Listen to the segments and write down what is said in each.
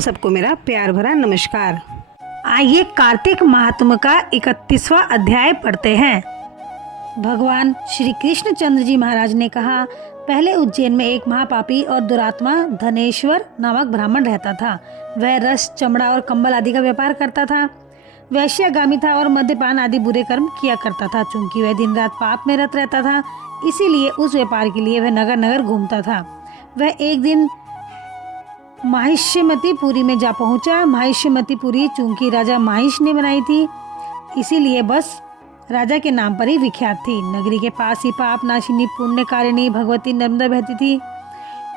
सबको मेरा प्यार भरा नमस्कार। आइए कार्तिक महात्म का 31वां अध्याय पढ़ते हैं। भगवान श्री कृष्ण चंद्र जी महाराज ने कहा, पहले उज्जैन में एक महापापी और दुरात्मा धनेश्वर नामक ब्राह्मण रहता था। वह रस, चमड़ा और कंबल आदि का व्यापार करता था। वैश्यागामी था और मद्यपान आदि बुरे कर्म किया करता था। चूंकि वह दिन रात पाप में रत रहता था, इसीलिए उस व्यापार के लिए वह नगर नगर घूमता था। वह एक दिन माहिष्यमतीपुरी में जा पहुंचा। माहिष्यमतीपुरी चूंकि राजा माहिष ने बनाई थी, इसीलिए बस राजा के नाम पर ही विख्यात थी। नगरी के पास ही पाप नाशिनी पुण्यकारिणी भगवती नर्मदा बहती थी।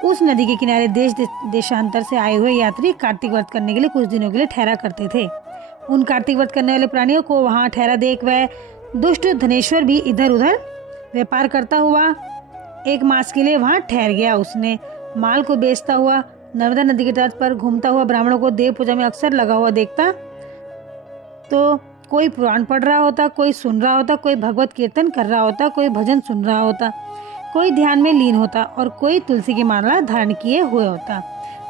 उस नदी के किनारे देश देशांतर से आए हुए यात्री कार्तिक व्रत करने के लिए कुछ दिनों के लिए ठहरा करते थे। उन कार्तिक व्रत करने वाले प्राणियों को वहां ठहरा देख वह दुष्ट धनेश्वर भी इधर उधर व्यापार करता हुआ एक मास के लिए वहां ठहर गया। उसने माल को बेचता हुआ नर्मदा नदी के तट पर घूमता हुआ ब्राह्मणों को देव पूजा में अक्सर लगा हुआ देखता। तो कोई पुराण पढ़ रहा होता, कोई सुन रहा होता, कोई भगवत कीर्तन कर रहा होता, कोई भजन सुन रहा होता, कोई ध्यान में लीन होता और कोई तुलसी की माला धारण किए हुए होता।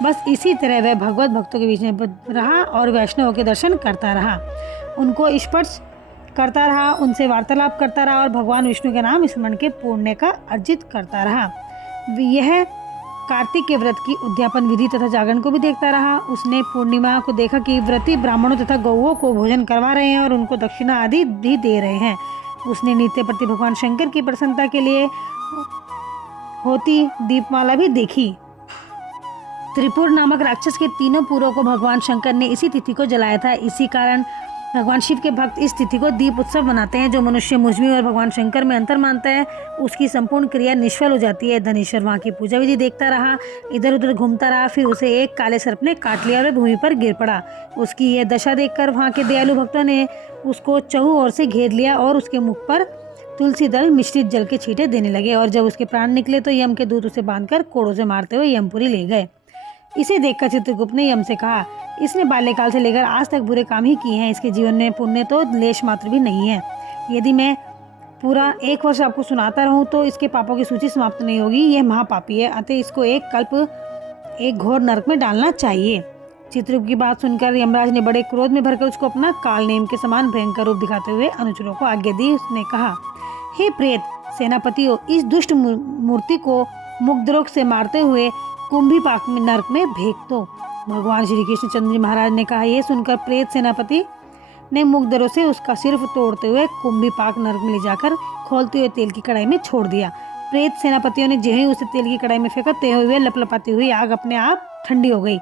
बस इसी तरह वह भगवत भक्तों के बीच में रहा और वैष्णवों के दर्शन करता रहा, उनको स्पर्श करता रहा, उनसे वार्तालाप करता रहा और भगवान विष्णु के नाम स्मरण के पुण्य का अर्जित करता रहा। यह कार्तिक के व्रत की उद्यापन विधि तथा जागरण को भी देखता रहा। उसने पूर्णिमा को देखा कि व्रती ब्राह्मणों तथा गौओं को भोजन करवा रहे हैं और उनको दक्षिणा आदि भी दे रहे हैं। उसने नित्य प्रति भगवान शंकर की प्रसन्नता के लिए होती दीपमाला भी देखी। त्रिपुर नामक राक्षस के तीनों पुरों को भगवान शंकर ने इसी तिथि को जलाया था। इसी कारण भगवान शिव के भक्त इस तिथि को दीप उत्सव मनाते हैं। जो मनुष्य मुझमें और भगवान शंकर में अंतर मानता है, उसकी संपूर्ण क्रिया निष्फल हो जाती है। धनेश्वर वहाँ की पूजा विधि देखता रहा, इधर उधर घूमता रहा। फिर उसे एक काले सर्प ने काट लिया और भूमि पर गिर पड़ा। उसकी यह दशा देखकर वहाँ के दयालु भक्तों ने उसको चहु ओर से घेर लिया और उसके मुख पर तुलसी दल मिश्रित जल के छींटे देने लगे। और जब उसके प्राण निकले तो यम के दूत उसे बांधकर कोड़ों से मारते हुए यमपुरी ले गए। इसे देखकर चित्रगुप्त ने यम से कहा, इसने बाल्यकाल से लेकर आज तक बुरे काम ही किए हैं। इसके जीवन में पुण्य तो लेश मात्र भी नहीं है। यदि मैं पूरा 1 वर्ष आपको सुनाता रहूं तो इसके पापों की सूची समाप्त नहीं होगी। यह महापापी है, अतः इसको एक कल्प एक घोर नरक में डालना चाहिए। चित्रगुप्त की बात सुनकर यमराज ने बड़े क्रोध में भरकर उसको अपना काल नेम के समान भयंकर रूप दिखाते हुए अनुचरों को आज्ञा दी। उसने कहा, हे प्रेत सेनापतियों, इस दुष्ट मूर्ति को मुग्धरोग से मारते हुए कुंभी पाक में नरक में भेज दो। भगवान श्री कृष्ण चंद्र जी महाराज ने कहा। यह सुनकर प्रेत सेनापति ने मुग्धरों से उसका सिर तोड़ते हुए कुंभी पाक नरक में ले जाकर खोलते हुए तेल की कढ़ाई में छोड़ दिया। प्रेत सेनापतियों ने जो ही उसे तेल की कढ़ाई में फेंका, त्यों हुए लपलपाती हुई आग अपने आप ठंडी हो गई,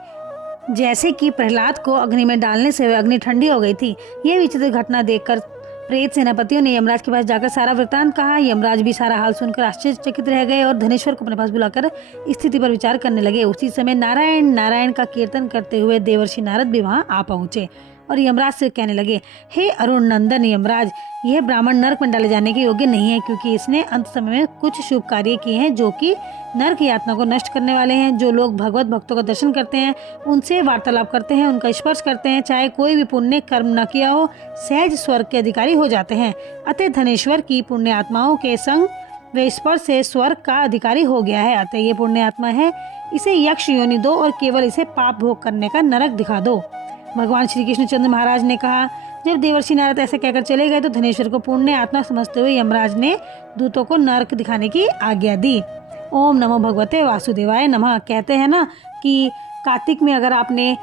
जैसे कि प्रहलाद को अग्नि में डालने से अग्नि ठंडी हो गई थी। यह विचित्र घटना देखकर प्रेत सेनापतियों ने यमराज के पास जाकर सारा वृत्तांत कहा। यमराज भी सारा हाल सुनकर आश्चर्यचकित रह गए और धनेश्वर को अपने पास बुलाकर स्थिति पर विचार करने लगे। उसी समय नारायण नारायण का कीर्तन करते हुए देवर्षि नारद भी वहां आ पहुंचे और यमराज से कहने लगे, हे अरुण नंदन यमराज, यह ब्राह्मण नरक में डाले जाने के योग्य नहीं है, क्योंकि इसने अंत समय में कुछ शुभ कार्य किए हैं जो कि नरक यातना को नष्ट करने वाले हैं। जो लोग भगवत भक्तों का दर्शन करते हैं, उनसे वार्तालाप करते हैं, उनका स्पर्श करते हैं, चाहे कोई भी पुण्य कर्म न किया हो, सहज स्वर्ग के अधिकारी हो जाते हैं। अतः धनेश्वर की पुण्य आत्माओं के संग वे स्पर्श से स्वर्ग का अधिकारी हो गया है। अतः ये पुण्य आत्मा है, इसे यक्ष योनि दो और केवल इसे पाप भोग करने का नरक दिखा दो। भगवान श्री कृष्ण चंद्र महाराज ने कहा। जब देवर्षि नारद ऐसा कहकर चले गए तो धनेश्वर को पुण्य आत्मा समझते हुए यमराज ने दूतों को नरक दिखाने की आज्ञा दी। ओम नमो भगवते वासुदेवाय नमः। कहते हैं ना कि कार्तिक में अगर आपने